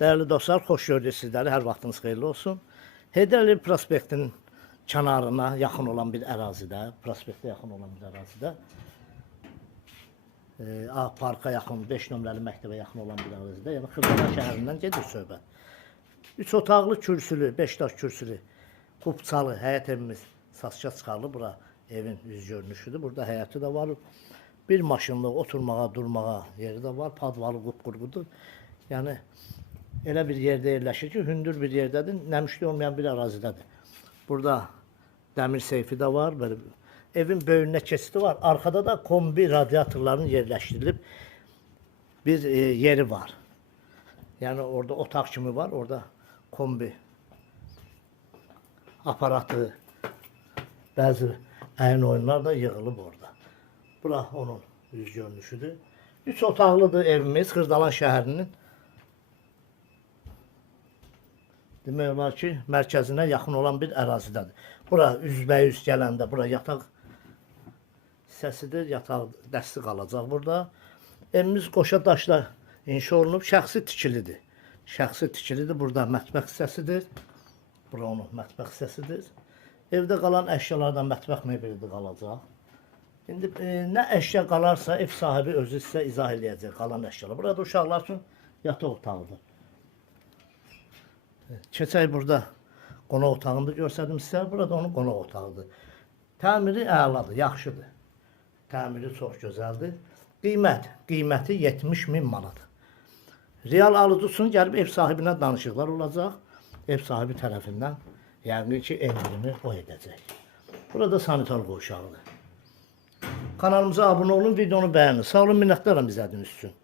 Değerli dostlar, xoş gördük sizləri. Hər vaxtınız xeyirli olsun. Heydər Əliyev prospektinin kənarına yaxın olan bir ərazidə, prospektə yaxın olan bir ərazidə, parka yaxın, 5 nömrəli məktəbə yaxın olan bir ərazidə, yəni Xırdalan şəhərindən gedir söhbət. 3 otaqlı kürsülü, 5 daş kürsülü, qubçalı həyət evimiz satışa çıxarılıb. Bura evin yüz görünüşüdür. Burada həyəti də var. Bir maşınlıq oturmağa, durmağa yeri də var. Padvalı qupqurqudur. Yəni elə bir yerdə yerləşir ki, hündür bir yerdədir, nəmişli olmayan bir ərazidədir. Burada dəmir seyfi də var, böyle evin böyrünə keçidi var. Arkada da kombi radiatorların yerləşdirilib bir yeri var. Yəni orada otaq kimi var, orada kombi aparatı, bəzi əyin oyunlar da yığılıb orada. Bura onun yüz görünüşüdür. 3 otaqlıdır evimiz, Xırdalan şəhərinin. Demək olar ki, mərkəzinə yaxın olan bir ərazidədir. Bura üzbəyüz gələndə, bura yataq hissəsidir, yataq dəsti qalacaq burada. Evimiz qoşa daşla inşa olunub, şəxsi tikilidir. Şəxsi tikilidir, burada mətbəx hissəsidir. Bura onun mətbəx hissəsidir. Evdə qalan əşyalardan mətbəx mebelidir qalacaq. İndi nə əşya qalarsa ev sahibi özü sizə izah eləyəcək qalan əşyalar. Burada uşaqlar üçün yataq otağıdır. Keçək burada qonaq otağını göstərdim sizə. Burada onun qonaq otağıdır. Təmiri əladır, yaxşıdır. Təmiri çox gözəldir. Qiyməti 70.000 manat. Real alıcı üçün gəlib ev sahibinə danışıqlar olacaq. Ev sahibi tərəfindən yəqin ki, endirini o edəcək. Burada sanitar qovşağıdır. Kanalımıza abunə olun, videonu bəyənin. Sağ olun, minnətdaram izlədiyiniz üçün.